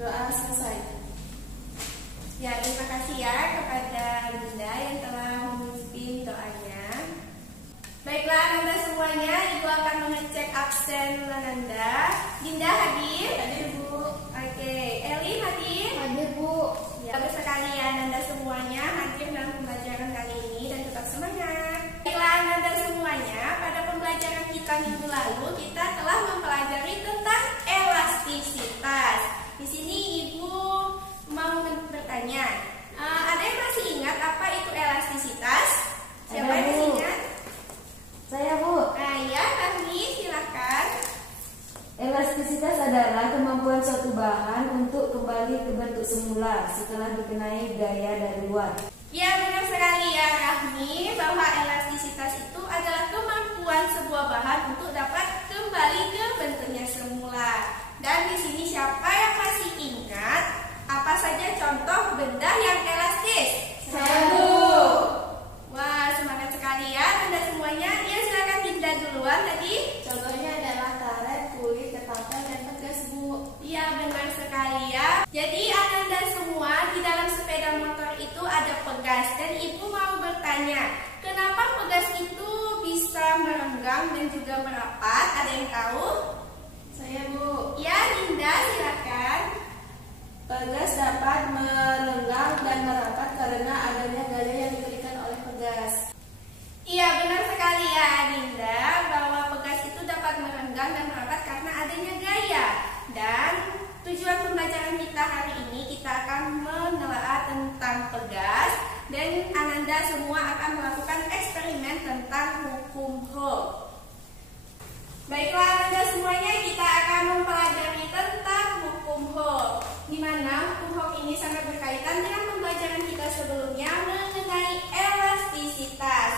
Doa selesai. Ya, terima kasih ya kepada Dinda yang telah memimpin doanya. Baiklah Ananda semuanya, Ibu akan mengecek absen Ananda. Dinda hadir? Hadir, Bu. Oke, Eli hadir? Hadir, Bu. Ya, bagus sekali ya Ananda semuanya hadir dalam pembelajaran kali ini dan tetap semangat. Baiklah Ananda semuanya, pada pembelajaran kita minggu lalu kita telah mempelajari tentang elastisitas. Di sini Ibu mau bertanya, ada yang masih ingat apa itu elastisitas? Siapa yang masih ingat? Saya, Bu. Nah ya, Rahmi silakan. Elastisitas adalah kemampuan suatu bahan untuk kembali ke bentuk semula setelah dikenai gaya dari luar. Ya, benar sekali ya Rahmi, bahwa elastisitas itu adalah kemampuan sebuah bahan untuk dapat kembali ke bentuknya semula. Dan di sini siapa yang masih ingat apa saja contoh benda yang elastis? Saya, Bu. Wah, semangat sekali ya Anda semuanya. Ya, silakan Dinda duluan tadi. Contohnya adalah karet, kulit, ketapel, dan pegas, Bu. Iya, benar sekali ya. Jadi Ananda semua, di dalam sepeda motor itu ada pegas. Dan Ibu mau bertanya, kenapa pegas itu bisa merenggang dan juga merapat? Ada yang tahu? Saya, Bu. Ya, Dinda silakan. Pegas dapat merenggang dan merapat karena adanya gaya yang diberikan oleh pegas. Iya, benar sekali ya Dinda, bahwa pegas itu dapat merenggang dan merapat karena adanya gaya. Dan tujuan pembelajaran kita hari ini, kita akan menelaah tentang pegas. Dan Ananda semua akan melakukan eksperimen tentang hukum Hooke. Baiklah Ananda semuanya, kita akan mempelajari tentang hukum Hooke, di mana hukum Hooke ini sangat berkaitan dengan pembelajaran kita sebelumnya mengenai elastisitas.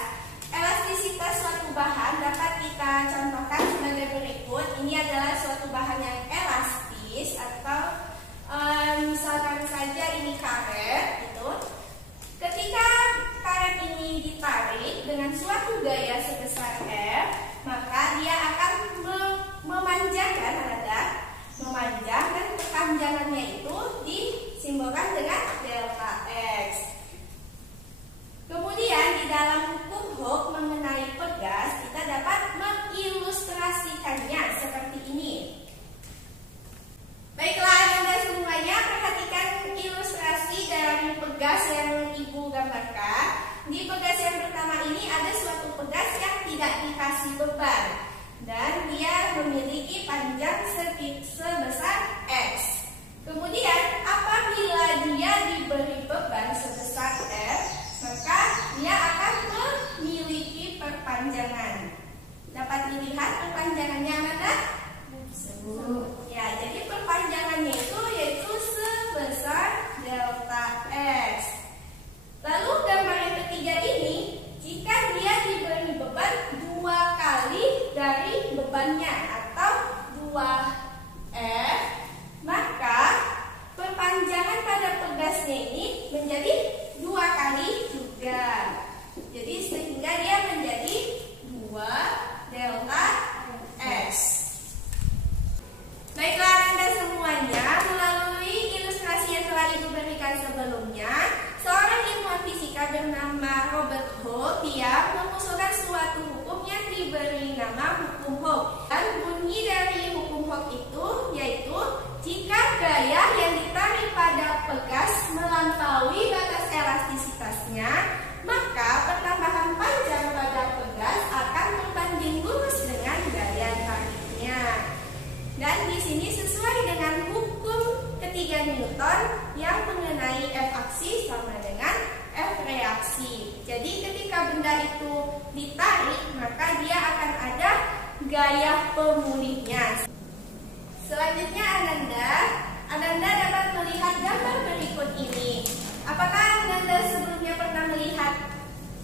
Elastisitas suatu bahan dapat kita contohkan sebagai berikut. Ini adalah suatu bahan yang elastis, atau misalkan saja ini karet gitu. Ketika karet ini ditarik dengan suatu gaya sebesar F, maka dia akan memanjangkan, memanjang, dan kepanjangannya itu disimbolkan dengan delta X. Kemudian di dalam hukum Hooke mengenai pegas, kita dapat mengilustrasikannya seperti ini. Baiklah Anda semuanya, perhatikan ilustrasi dari pegas yang Ibu gambarkan. Di pegas yang pertama ini ada suatu pegas yang tidak dikasih beban, dan dia memiliki panjang sebesar X. Kemudian apabila dia diberi beban sebesar F, maka dia akan memiliki perpanjangan. Dapat dilihat perpanjangannya Anda? Ya, jadi perpanjangannya itu yaitu sebesar delta X. Lalu gambar yang ketiga ini, jika dia diberi beban 2 kali dari bebannya atau 2F, maka perpanjangan pada pegasnya ini menjadi 2 kali juga. Jadi sehingga dia menjadi 2 delta X. Baiklah Anda semuanya, melalui ilustrasi yang telah Ibu berikan sebelumnya, seorang ilmuwan fisika bernama Robert Hooke, dia mengusulkan suatu hukum yang diberi nama hukum Hooke. Dan bunyi dari hukum Hooke itu yaitu, jika gaya yang ditarik pada pegas melampaui batas elastisitasnya, maka pertambahan panjang pada pegas akan berbanding lurus dengan gaya tariknya. Dan di sini sesuai dengan hukum ketiga Newton yang mengenai F aksi sama dengan F reaksi. Jadi ketika benda itu ditarik, maka dia akan ada gaya pemulihnya. Selanjutnya Ananda dapat melihat gambar berikut ini. Apakah Ananda sebelumnya pernah melihat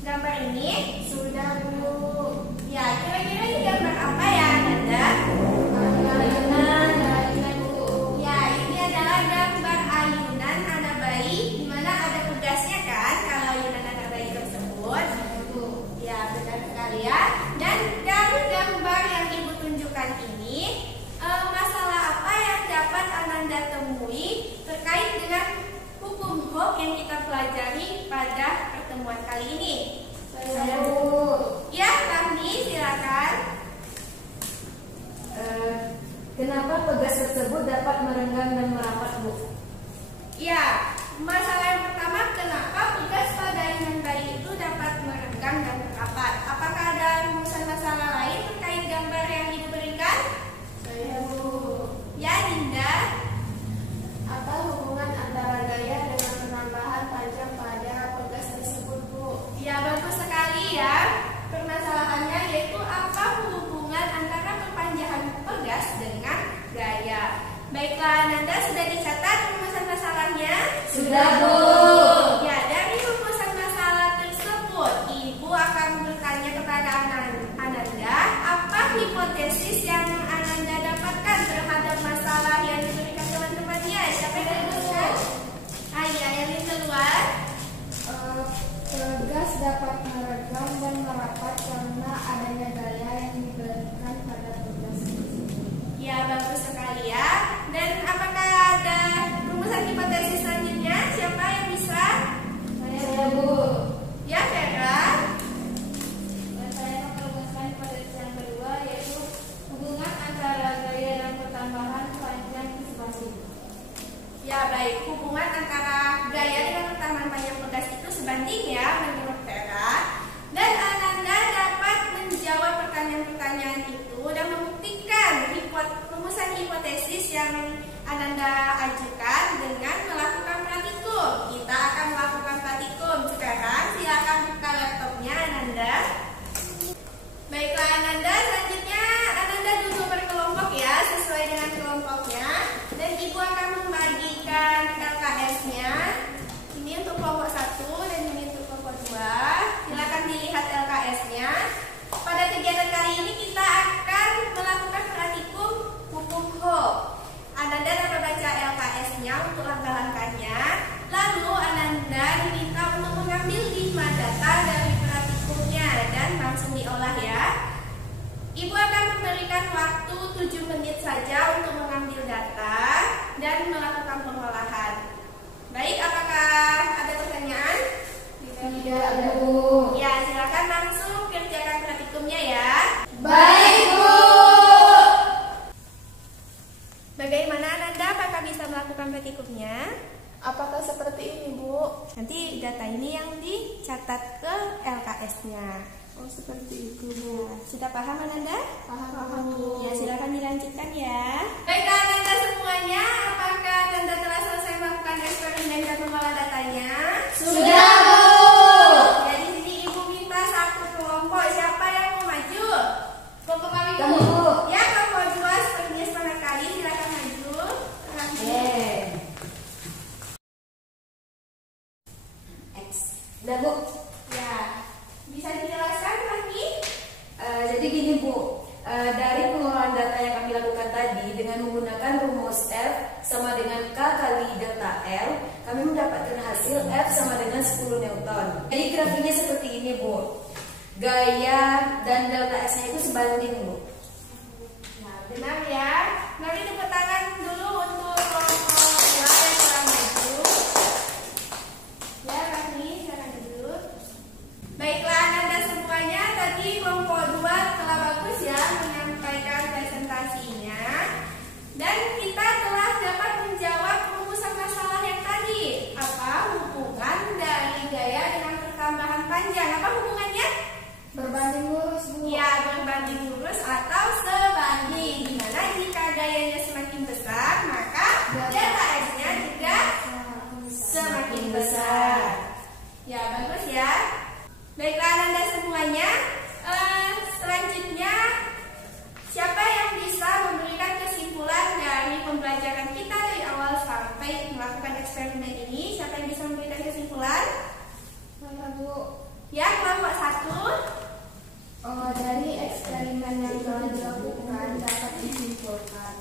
gambar ini? Sudah, Bu. Ya, kira-kira ini gambar apa ya Ananda? Ya, ini adalah gambar ayunan anak bayi, di mana ada pegasnya kan, kalau ayunan anak bayi tersebut. Ya, benar sekali ya. Dan dari gambar yang Ibu tunjukkan ini, masalah apa yang dapat Ananda yang kita pelajari pada pertemuan kali ini? Saya Bu. Ya, Rahmi, silakan. Kenapa pegas tersebut dapat merenggang dan merapat, Bu? Ya, masalah yang pertama, kenapa pegas pada inang bayi itu dapat merenggang dan merapat? Apakah ada rumusan masalah lain terkait gambar yang diberikan? Saya Bu. Ya, Dinda. Apa hubungan antara gaya dengan penambahan panjang pada pegas tersebut, Bu? Ya, bagus sekali ya. Permasalahannya yaitu apa hubungan antara perpanjangan pegas dengan gaya. Baiklah, Nanda sudah dicatat rumusan masalahnya? Sudah, Bu. Ya, dari rumusan masalah tersebut, Ibu akan bertanya kepada Ananda, apa hipotesis yang Ananda dapatkan terhadap masalah yang diberikan teman-temannya? Siapa yang meneruskan? Iya, yang di keluar. Pegas dapat merenggang dan merapat karena adanya gaya yang diberikan pada pegas tersebut. Ya, bagus sekali ya. Dan apakah ada rumusan hipotesis selanjutnya? Siapa yang bisa? Saya, Bu. Ya, Vera. Dan saya akan merumuskan hipotesis yang kedua, yaitu hubungan antara gaya dan pertambahan panjang sebanding. Ya, baik. Hubungan antara gaya dengan pertambahan panjang pegas itu sebanding ya menurut Vera. Dan Ananda dapat menjawab pertanyaan-pertanyaan itu dan membuktikan rumusan hipotesis yang Ananda ajukan dengan melakukan praktikum. Kita akan melakukan praktikum. Sekarang silakan buka laptopnya Ananda. Baiklah Ananda, selanjutnya Ananda duduk berkelompok ya, sesuai dengan kelompoknya. Dan Ibu akan membagikan LKS-nya. Ini untuk kelompok 1 dan ini untuk kelompok 2. Silakan dilihat LKS-nya. Pada kegiatan kali ini kita akan melakukan praktikum hukum Ho. Ananda dapat baca LKS-nya untuk langkah-langkahnya. Lalu Ananda diminta untuk mengambil 5 data dari praktikumnya dan langsung diolah ya. Ibu akan memberikan waktu 7 menit saja untuk mengambil data dan melakukan pengolahan. Baik, apakah ada pertanyaan? Tidak ada, Bu. Ya, silakan langsung kerjakan praktikumnya ya. Baik, Bu. Bagaimana Ananda? Apakah bisa melakukan praktikumnya? Apakah seperti ini, Bu? Nanti data ini yang dicatat ke LKS-nya. Oh, seperti itu, Bu. Sudah paham Ananda? Paham, Bu. Ya, silakan dilanjutkan ya. Baiklah Ananda semuanya, apakah Ananda telah selesai melakukan eksperimen dan mengolah datanya? Sudah, Bu. Jadi sini Ibu minta satu kelompok. Siapa yang mau maju? Kelompok kami Kamu, dulu. Bu. Ya, kelompok 2 sepertinya semangat kali. Silakan maju. X. Udah, Bu. Ya, bisa dijelaskan lagi? Jadi gini, Bu. Dari pengolahan data yang kami lakukan tadi dengan menggunakan rumus F sama dengan K kali delta L, kami mendapatkan hasil F sama dengan 10 Newton. Jadi grafiknya seperti ini, Bu. Gaya dan delta S-nya itu sebanding, Bu. Nah, benar ya. Mari tepuk tangan dulu untuk kelompok 2 yang telah maju. Ya, Rani, silakan duduk. Baiklah, Ananda semuanya, tadi kelompok 2 telah bagus ya menyampaikan presentasinya. Dan kita telah dapat menjawab rumusan masalah yang tadi. Apa hubungan dari gaya dengan pertambahan panjang? Apa hubungannya? Berbanding lurus, Bu. Ya, berbanding lurus atau sebanding. Dimana jika gayanya semakin besar, maka delta S-nya juga semakin besar. Ya, bagus ya. Baiklah Ananda semuanya, selanjutnya siapa yang bisa memberikan kesimpulan dari pembelajaran kita dari awal sampai melakukan eksperimen ini? Siapa yang bisa memberikan kesimpulan? Saya, Bu. Ya, kelompok 1. Dari eksperimen yang telah dilakukan dapat disimpulkan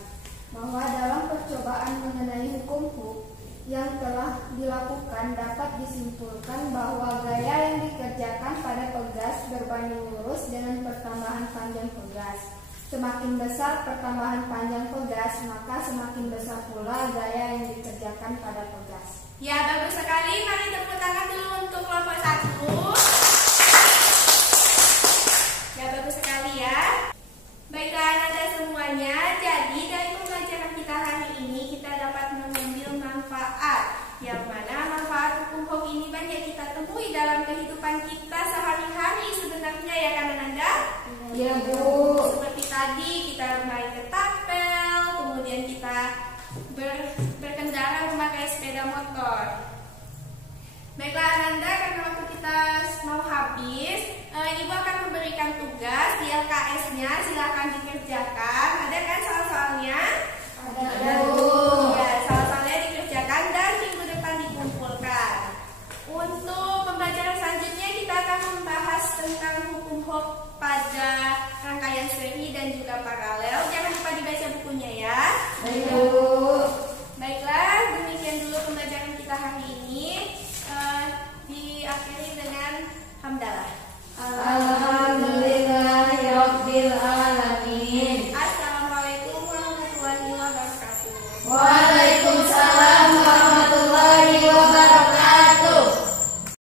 bahwa dalam percobaan mengenai hukum Hooke yang telah dilakukan dapat disimpulkan bahwa gaya yang dikerjakan pada pegas berbanding lurus dengan pertambahan panjang pegas. Semakin besar pertambahan panjang pegas, maka semakin besar pula gaya yang dikerjakan pada pegas. Ya, bagus sekali. Mari tepuk tangan dulu untuk kelompok 1. Ya, bagus sekali ya. Baiklah Anda semuanya, jadi dari pembelajaran kita hari ini kita dapat mengambil manfaat. Yang mana manfaat hukum ini banyak kita temui dalam kehidupan kita sehari-hari sebenarnya, ya kan Ananda? Iya Bu. Seperti tadi kita main ketapel, kemudian kita berkendara memakai sepeda motor. Baiklah Ananda, karena waktu kita mau habis, Ibu akan memberikan tugas di LKS-nya, silakan dikerjakan. Ada kan